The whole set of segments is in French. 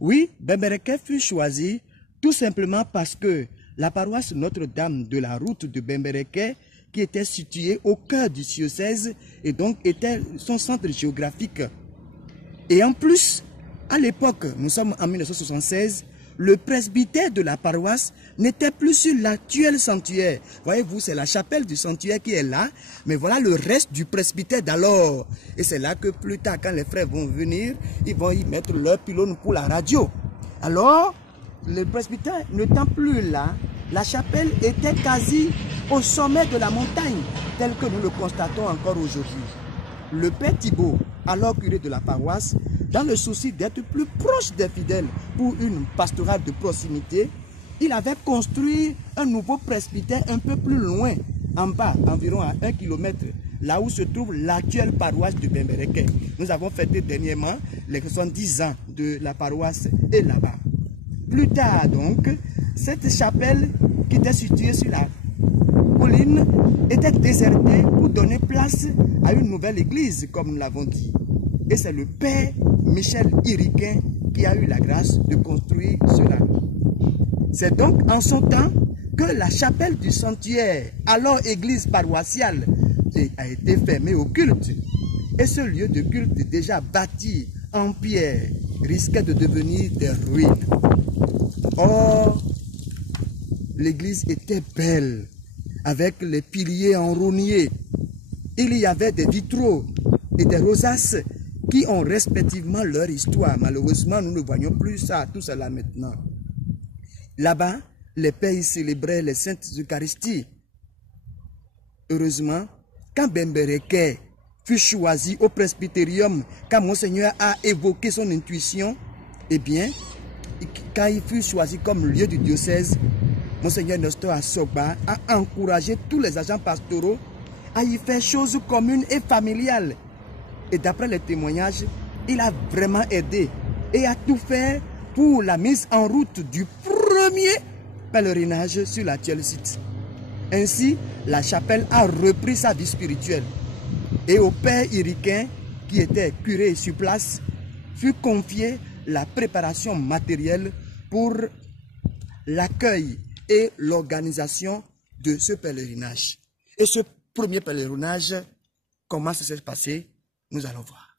Oui, Bembereke fut choisi tout simplement parce que la paroisse Notre-Dame de la route de Bembereke, qui était située au cœur du diocèse et donc était son centre géographique. Et en plus, à l'époque, nous sommes en 1976, le presbytère de la paroisse n'était plus sur l'actuel sanctuaire. Voyez-vous, c'est la chapelle du sanctuaire qui est là, mais voilà le reste du presbytère d'alors. Et c'est là que plus tard, quand les frères vont venir, ils vont y mettre leur pylône pour la radio. Alors, le presbytère n'étant plus là, la chapelle était quasi au sommet de la montagne, tel que nous le constatons encore aujourd'hui. Le père Thibault, alors curé de la paroisse, dans le souci d'être plus proche des fidèles pour une pastorale de proximité, il avait construit un nouveau presbytère un peu plus loin, en bas, environ à 1 km, là où se trouve l'actuelle paroisse de Bembereke. Nous avons fêté dernièrement les 70 ans de la paroisse et là-bas. Plus tard donc, cette chapelle qui était située sur la colline était désertée pour donner place à une nouvelle église, comme nous l'avons dit. Et c'est le père Michel Iriquin qui a eu la grâce de construire cela. C'est donc en son temps que la chapelle du sanctuaire, alors église paroissiale, a été fermée au culte. Et ce lieu de culte déjà bâti en pierre risquait de devenir des ruines. Or, l'église était belle, avec les piliers enrognés. Il y avait des vitraux et des rosaces qui ont respectivement leur histoire. Malheureusement, nous ne voyons plus ça, tout cela maintenant. Là-bas, les pères y célébraient les saintes Eucharisties. Heureusement, quand Bembereke fut choisi au presbytérium, quand Monseigneur a évoqué son intuition, eh bien, quand il fut choisi comme lieu du diocèse, Monseigneur Nestor Asogba a encouragé tous les agents pastoraux à y faire choses communes et familiales. Et d'après les témoignages, il a vraiment aidé et a tout fait pour la mise en route du premier pèlerinage sur l'actuel site. Ainsi, la chapelle a repris sa vie spirituelle. Et au père Iriquin, qui était curé sur place, fut confiée la préparation matérielle pour l'accueil et l'organisation de ce pèlerinage. Et ce premier pèlerinage, comment ça s'est passé? Nous allons voir.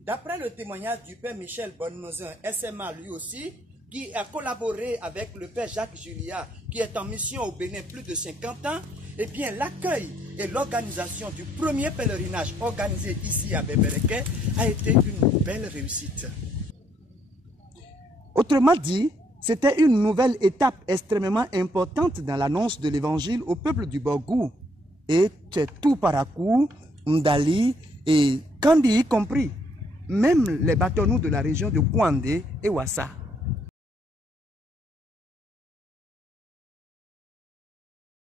D'après le témoignage du père Michel Bonnezin, SMA lui aussi, qui a collaboré avec le père Jacques Julia, qui est en mission au Bénin plus de 50 ans, eh bien l'accueil et l'organisation du premier pèlerinage organisé ici à Bembereke a été une belle réussite. Autrement dit, c'était une nouvelle étape extrêmement importante dans l'annonce de l'évangile au peuple du Borgou. Et tout Parakou, Ndali et Kandi y compris. Même les bâtonnous de la région de Kouandé et Ouassa.